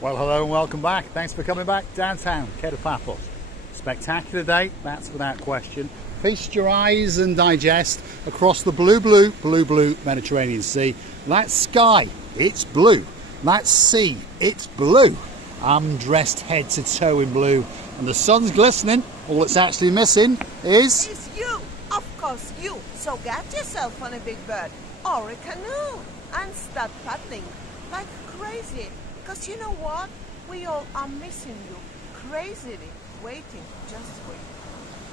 Well, hello and welcome back. Thanks for coming back. Downtown, Paphos. Spectacular day, that's without question. Feast your eyes and digest across the blue Mediterranean Sea. That sky, it's blue. That sea, it's blue. I'm dressed head to toe in blue and the sun's glistening. All it's actually missing is... It's you, of course you. So get yourself on a big bird or a canoe and start paddling like crazy. Because you know what? We all are missing you, crazily waiting just for you.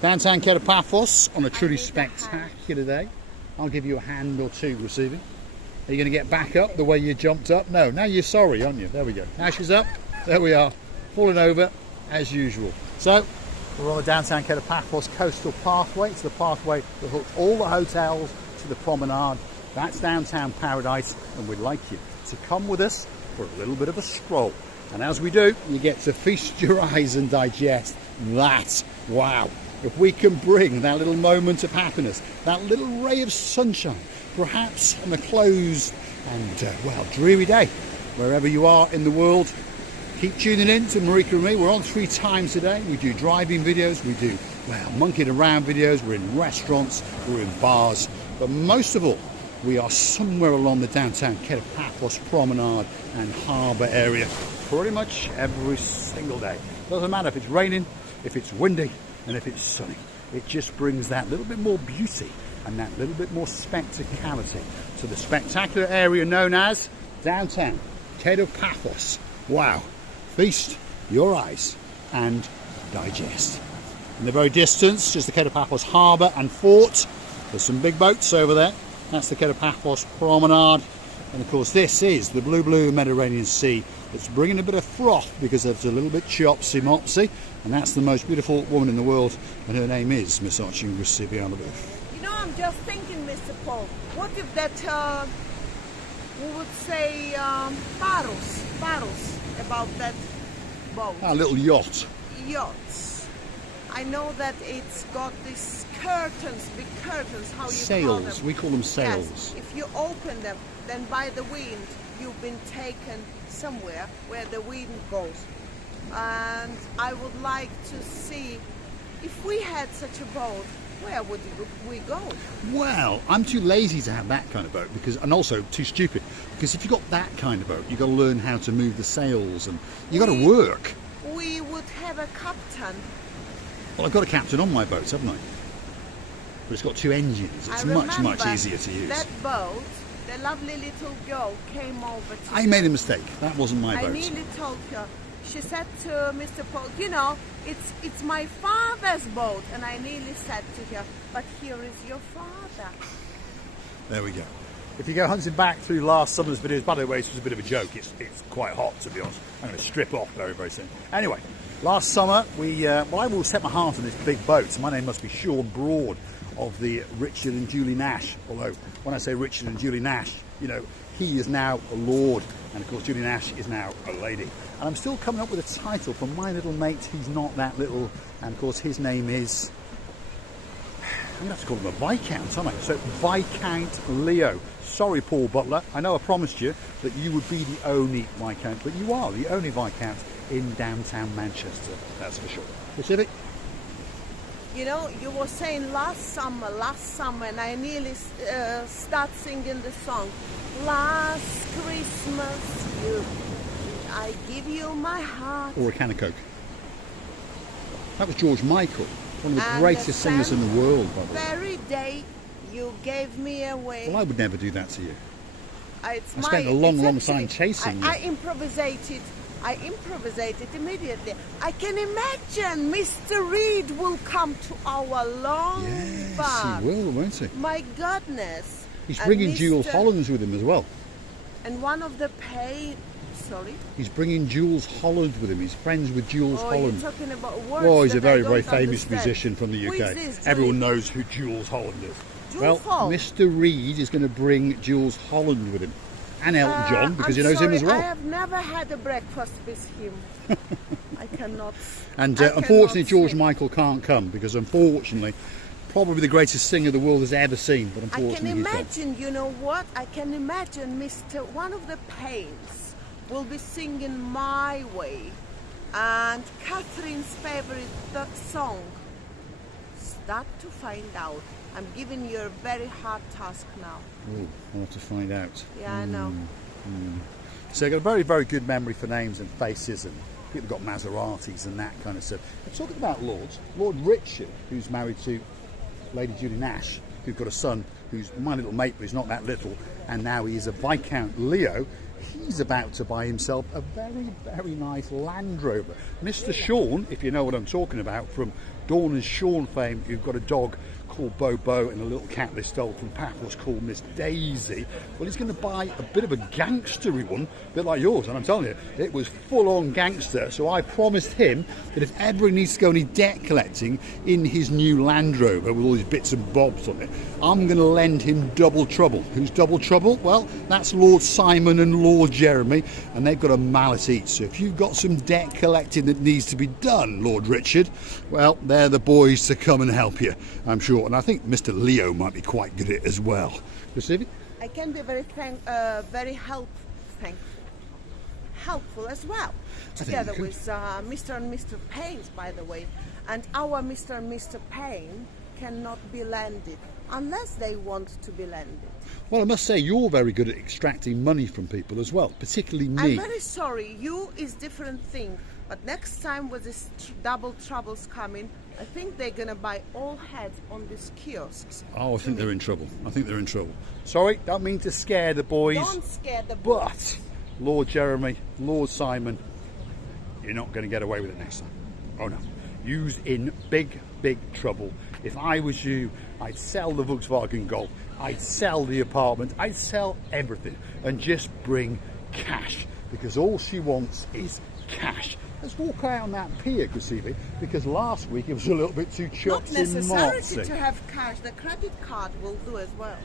Downtown Paphos on a truly spectacular day. I'll give you a hand or two receiving. Are you going to get back up the way you jumped up? No, now you're sorry, aren't you? There we go. Now she's up. There we are. Falling over as usual. So, we're on the Downtown Paphos coastal pathway. It's the pathway that hooks all the hotels to the promenade. That's downtown paradise, and we'd like you to come with us for a little bit of a stroll. And as we do, you get to feast your eyes and digest that. Wow. If we can bring that little moment of happiness, that little ray of sunshine, perhaps on a closed and, well, dreary day, wherever you are in the world, keep tuning in to Marika and me. We're on 3 times a day. We do driving videos, we do, well, monkeying around videos, we're in restaurants, we're in bars, but most of all, we are somewhere along the downtown Paphos Promenade and Harbour area pretty much every single day. Doesn't matter if it's raining, if it's windy, and if it's sunny. It just brings that little bit more beauty and that little bit more spectacality to the spectacular area known as downtown Paphos. Wow. Feast your eyes and digest. In the very distance, just the Paphos Harbour and Fort. There's some big boats over there. That's the Paphos Promenade. And of course this is the blue Mediterranean Sea that's bringing a bit of froth because it's a little bit chopsy mopsy. And that's the most beautiful woman in the world, and her name is Miss Archie Russibiana. You know, I'm just thinking, Mr. Paul, what if that, we would say, Paros, about that boat? A little yacht. Yachts. I know that it's got these curtains, big curtains, how you sails. call them. We call them sails. Yes. If you open them, then by the wind, you've been taken somewhere where the wind goes. And I would like to see, if we had such a boat, where would we go? Well, I'm too lazy to have that kind of boat, because, and also too stupid, because if you've got that kind of boat, you've got to learn how to move the sails, and you've got to work. We would have a captain. Well, I've got a captain on my boat, haven't I? But it's got 2 engines. It's much easier to use. That boat, the lovely little girl came over to I made a mistake. That wasn't my boat. I nearly told her. She said to Mr. Paul, you know, it's my father's boat. And I nearly said to her, but here is your father. There we go. If you go hunting back through last summer's videos, by the way, this was a bit of a joke. It's quite hot, to be honest. I'm going to strip off very soon. Anyway, last summer, well, I will set my heart on this big boat. My name must be Sean Broad of the Richard and Julie Nash. Although, when I say Richard and Julie Nash, you know, he is now a lord. And of course, Julie Nash is now a lady. And I'm still coming up with a title for my little mate who's not that little. And of course, his name is... I'm going to have to call him a Viscount, aren't I? So, Viscount Leo. Sorry, Paul Butler. I know I promised you that you would be the only Viscount, but you are the only Viscount in downtown Manchester. That's for sure. Pacific? You know, you were saying last summer, and I nearly start singing the song. Last Christmas, I give you my heart. Or a can of Coke. That was George Michael, one of the greatest singers in the world, by the way. Very day you gave me away. Well, I would never do that to you. I spent a long time chasing you. I improvisated immediately. I can imagine Mr. Reed will come to our long bar. Yes, he will, won't he? My goodness. He's bringing Jules Holland with him as well. And one of the Sorry? He's bringing Jules Holland with him. He's friends with Jules Holland. You're talking about words. Oh, he's a very famous understand. musician from the UK. Who is this, Everyone knows who Jules Holland is. Jules Holland? Mr. Reed is going to bring Jules Holland with him. And Elton John, because he knows him as well. I have never had a breakfast with him. I cannot. And unfortunately, George Michael can't come, because unfortunately, probably the greatest singer the world has ever seen. But unfortunately, I can imagine, you know what? I can imagine one of the Pains will be singing My Way and Catherine's favorite song. Start to find out. I'm giving you a very hard task now. Oh, I'll have to find out. Yeah, I know. So I've got a very, very good memory for names and faces, and people got Maseratis and that kind of stuff. I'm talking about lords. Lord Richard, who's married to Lady Julie Nash, who's got a son who's my little mate, but he's not that little, and now he is a Viscount Leo. He's about to buy himself a very, very nice Land Rover. Mr. Sean, if you know what I'm talking about, from Dawn and Sean fame, who've got a dog called Bobo and a little cat they stole from Paphos called Miss Daisy. Well, he's going to buy a bit of a gangstery one, a bit like yours, and I'm telling you, it was full-on gangster. So I promised him that if ever he needs to go any debt collecting in his new Land Rover with all these bits and bobs on it, I'm going to lend him double trouble. Who's double trouble? Well, that's Lord Simon and Lord Jeremy, and they've got a mallet each. So if you've got some debt collecting that needs to be done, Lord Richard, well, they're the boys to come and help you, I'm sure. And I think Mr. Leo might be quite good at it as well. Receive it? I can be very helpful as well. Together with Mr. and Mr. Payne, by the way. And our Mr. and Mr. Payne cannot be landed unless they want to be landed. Well, I must say, you're very good at extracting money from people as well, particularly me. I'm very sorry, you is different thing. But next time with this double troubles coming, I think they're going to buy all heads on these kiosks. Oh, I think they're in trouble. I think they're in trouble. Sorry, don't mean to scare the boys. Don't scare the boys. But, Lord Jeremy, Lord Simon, you're not going to get away with it next time. Oh, no. You's in big, big trouble. If I was you, I'd sell the Volkswagen Golf. I'd sell the apartment. I'd sell everything and just bring cash, because all she wants is cash. Let's walk out on that pier, Gusivi, because last week it was a little bit too Chopcy. Not necessary to have cash. The credit card will do as well.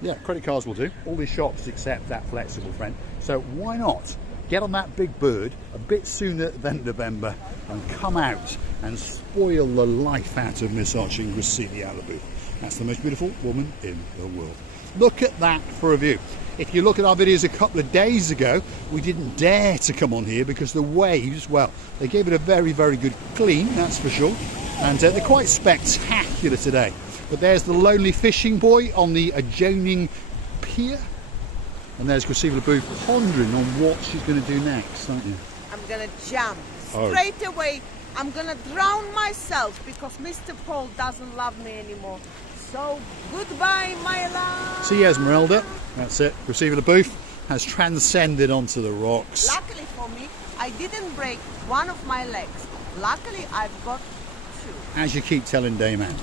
Yeah, credit cards will do. All these shops accept that flexible, friend. So why not get on that big bird a bit sooner than November and come out and spoil the life out of Miss Archie Gusivi out of the booth. That's the most beautiful woman in the world. Look at that for a view. If you look at our videos a couple of days ago, we didn't dare to come on here because the waves, well, they gave it a very, very good clean, that's for sure. And they're quite spectacular today. But there's the lonely fishing boy on the adjoining pier. And there's Gusivi Booth pondering on what she's going to do next, aren't you? I'm going to jump straight away. I'm going to drown myself because Mr. Paul doesn't love me anymore. So, goodbye, my love. See you, Esmeralda. That's it. Gusivi Booth has transcended onto the rocks. Luckily for me, I didn't break one of my legs. Luckily, I've got two. As you keep telling Dame Anne.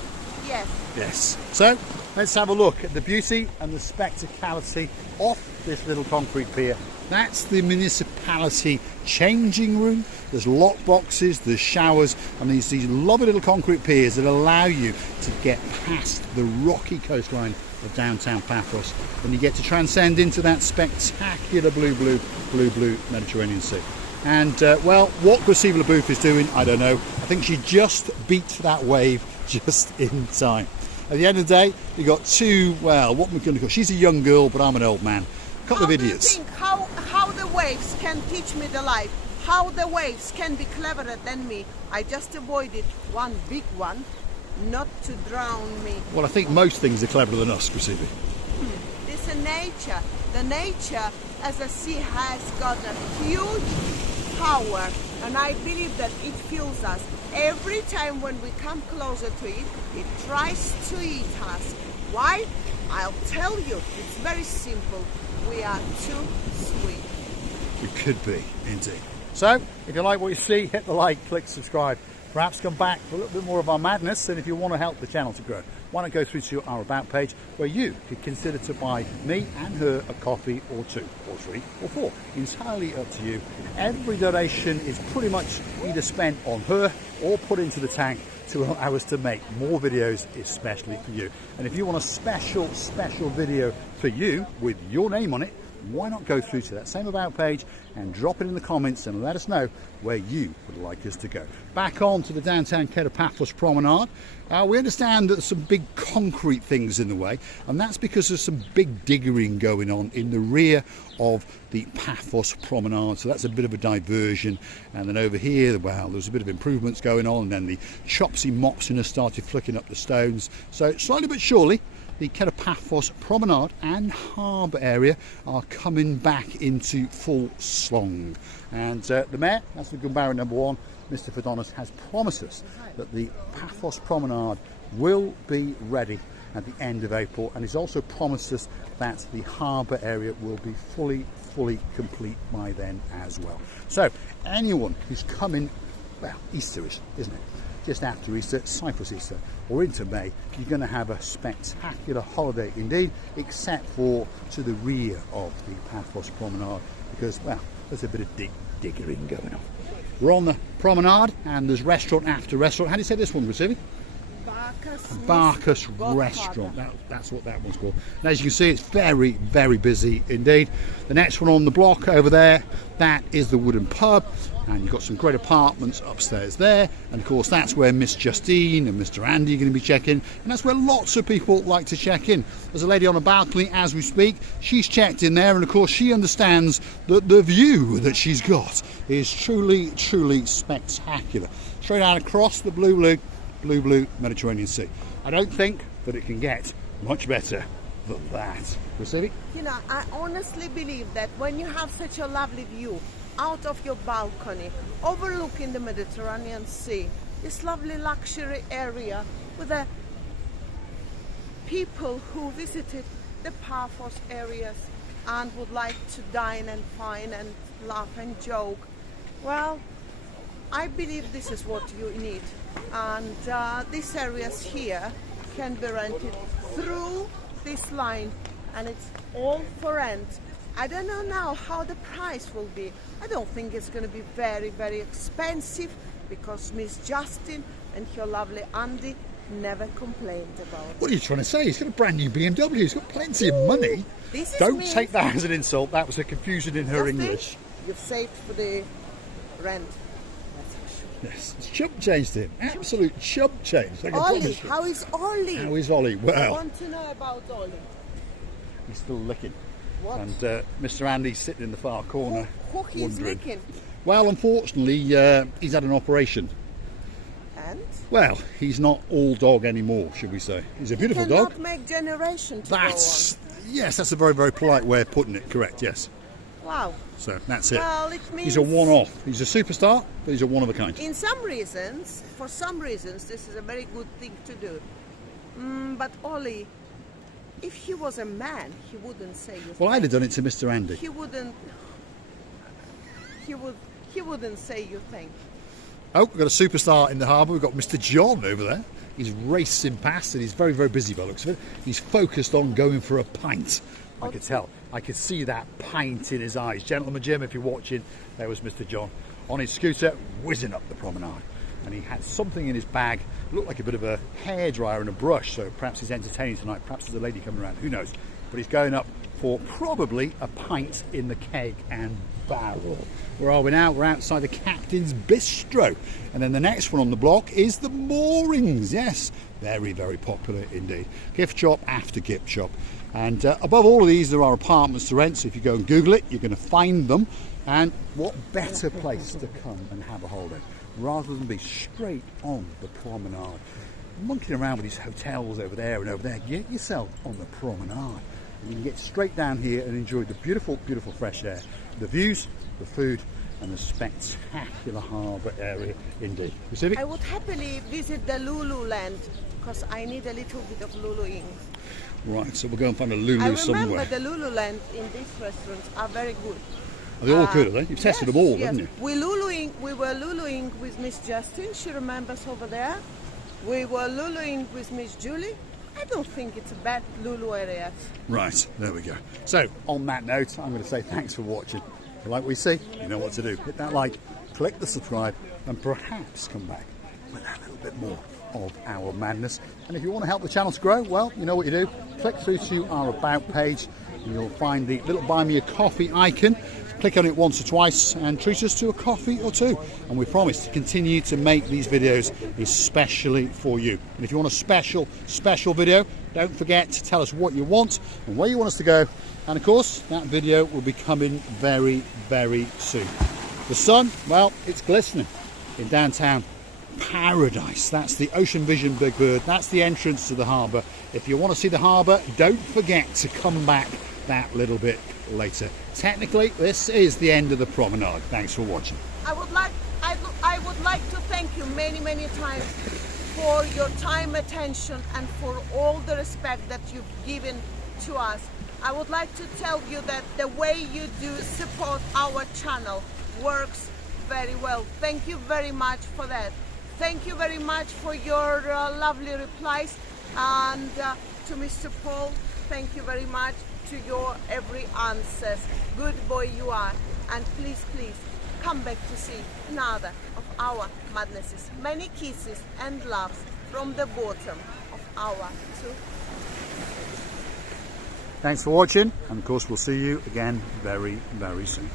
Yes. Yes. So, let's have a look at the beauty and the spectacality of this little concrete pier. That's the municipality changing room. There's lock boxes, there's showers, and these lovely little concrete piers that allow you to get past the rocky coastline of downtown Paphos, and you get to transcend into that spectacular blue Mediterranean Sea. And well, what Gusivi Booth is doing, I don't know. I think she just beat that wave just in time. At the end of the day, you got two, well, what we're going to call, she's a young girl, but I'm an old man. A couple of idiots. Do you think how the waves can teach me the life? How the waves can be cleverer than me? I just avoided one big one, not to drown me. Well, I think most things are cleverer than us, Gusivi. This is nature. The nature as a sea has got a huge power, and I believe that it feels us. Every time when we come closer to it, it tries to eat us. Why? I'll tell you. It's very simple. We are too sweet. We could be, indeed. So, if you like what you see, hit the like, click subscribe. Perhaps come back for a little bit more of our madness, and if you want to help the channel to grow, why not go through to our About page, where you could consider to buy me and her a coffee or two, or three, or four. Entirely up to you. Every donation is pretty much either spent on her or put into the tank to allow us to make more videos, especially for you. And if you want a special video for you with your name on it, why not go through to that same About page and drop it in the comments and let us know where you would like us to go. Back on to the downtown Paphos Promenade. We understand that there's some big concrete things in the way, and that's because there's some big diggering going on in the rear of the Paphos Promenade, so that's a bit of a diversion. And then over here, well, there's a bit of improvements going on, and then the Chopcy mopsing has started flicking up the stones. So slowly but surely, the Paphos Promenade and harbour area are coming back into full slong. And the Mayor, that's the Gumbarra number 1, Mr. Fidonis, has promised us that the Paphos Promenade will be ready at the end of April, and he's also promised us that the harbour area will be fully complete by then as well. So anyone who's coming, well, Easter-ish, isn't it? Just after Easter, Cyprus Easter, or into May, you're going to have a spectacular holiday indeed, except for to the rear of the Paphos Promenade, because, well, there's a bit of diggering going on. We're on the promenade, and there's restaurant after restaurant. How do you say this one, Receiving? Barcus Restaurant, that's what that one's called. And as you can see, it's very busy indeed. The next one on the block over there, that is the Wooden Pub, and you've got some great apartments upstairs there, and of course that's where Miss Justine and Mr. Andy are going to be checking, and that's where lots of people like to check in. There's a lady on a balcony as we speak. She's checked in there, and of course she understands that the view that she's got is truly spectacular, straight out across the blue Mediterranean Sea. I don't think that it can get much better than that. Receiving? You know, I honestly believe that when you have such a lovely view out of your balcony, overlooking the Mediterranean Sea, this lovely luxury area with the people who visited the Paphos areas and would like to dine and fine and laugh and joke, well, I believe this is what you need. And these areas here can be rented through this line, and it's all for rent. I don't know now how the price will be. I don't think it's going to be very expensive, because Miss Justine and her lovely Andy never complained about it. What are you trying to say? He's got a brand new BMW. He's got plenty of money. Don't take that as an insult. That was a confusion in her English. You've saved for the rent. Yes, it's chump change to him. Absolute chump change. Ollie, how is Ollie? How is Ollie? Well, I want to know about Ollie. He's still licking. What? And Mr. Andy's sitting in the far corner. Who he's licking? Well, unfortunately, he's had an operation. And? Well, he's not all dog anymore, should we say. He's a beautiful dog. Cannot make generation to go on. Yes, that's a very polite way of putting it. Correct, yes. Wow. So that's it. Well, it means he's a one-off. He's a superstar, but he's a one of a kind. For some reasons, this is a very good thing to do. But Ollie, if he was a man, he wouldn't say you. Well, I'd have done it to Mr. Andy. He wouldn't. He wouldn't say you think. Oh, we've got a superstar in the harbour. We've got Mr. John over there. He's racing past, and he's very busy by the looks of it. He's focused on going for a pint. I could tell. I could see that pint in his eyes. Gentleman Jim, if you're watching, there was Mr. John on his scooter, whizzing up the promenade. And he had something in his bag, looked like a bit of a hairdryer and a brush, so perhaps he's entertaining tonight, perhaps there's a lady coming around, who knows. But he's going up for probably a pint in the keg and barrel. Where are we now? We're outside the Captain's Bistro. And then the next one on the block is the Moorings. Yes, very popular indeed. Gift shop after gift shop. And above all of these, there are apartments to rent. So if you go and Google it, you're going to find them. And what better place to come and have a holiday rather than be straight on the promenade. Monkeying around with these hotels over there and over there, get yourself on the promenade. And you can get straight down here and enjoy the beautiful fresh air, the views, the food, and the spectacular harbour area indeed. I would happily visit the Lululand, because I need a little bit of Luluing. Right, so we'll go and find a Lulu somewhere. I remember the Lululand in these restaurants are very good. Are they all good, are they? You've tested them all, haven't you? We were Luluing with Miss Justine, she remembers over there. We were Luluing with Miss Julie. I don't think it's a bad Lulu area. Right, there we go. So, on that note, I'm going to say thanks for watching. If you like what you see, you know what to do. Hit that like, click the subscribe, and perhaps come back with a little bit more of our madness. And if you want to help the channel to grow, well, you know what you do. Click through to our About page. You'll find the little buy me a coffee icon. Click on it once or twice and treat us to a coffee or two. And we promise to continue to make these videos especially for you. And if you want a special video, don't forget to tell us what you want and where you want us to go. And of course, that video will be coming very, very soon. The sun, well, it's glistening in downtown Paradise. That's the Ocean Vision Big Bird. That's the entrance to the harbour. If you want to see the harbour, don't forget to come back that little bit later. Technically, this is the end of the promenade. Thanks for watching. I would like to thank you many times for your time, attention, and for all the respect that you've given to us. I would like to tell you that the way you do support our channel works very well. Thank you very much for that. Thank you very much for your lovely replies, and to Mr. Paul, thank you very much to your every answers. Good boy you are, and please come back to see another of our madnesses. Many kisses and loves from the bottom of our two. Thanks for watching, and of course we'll see you again very, very soon.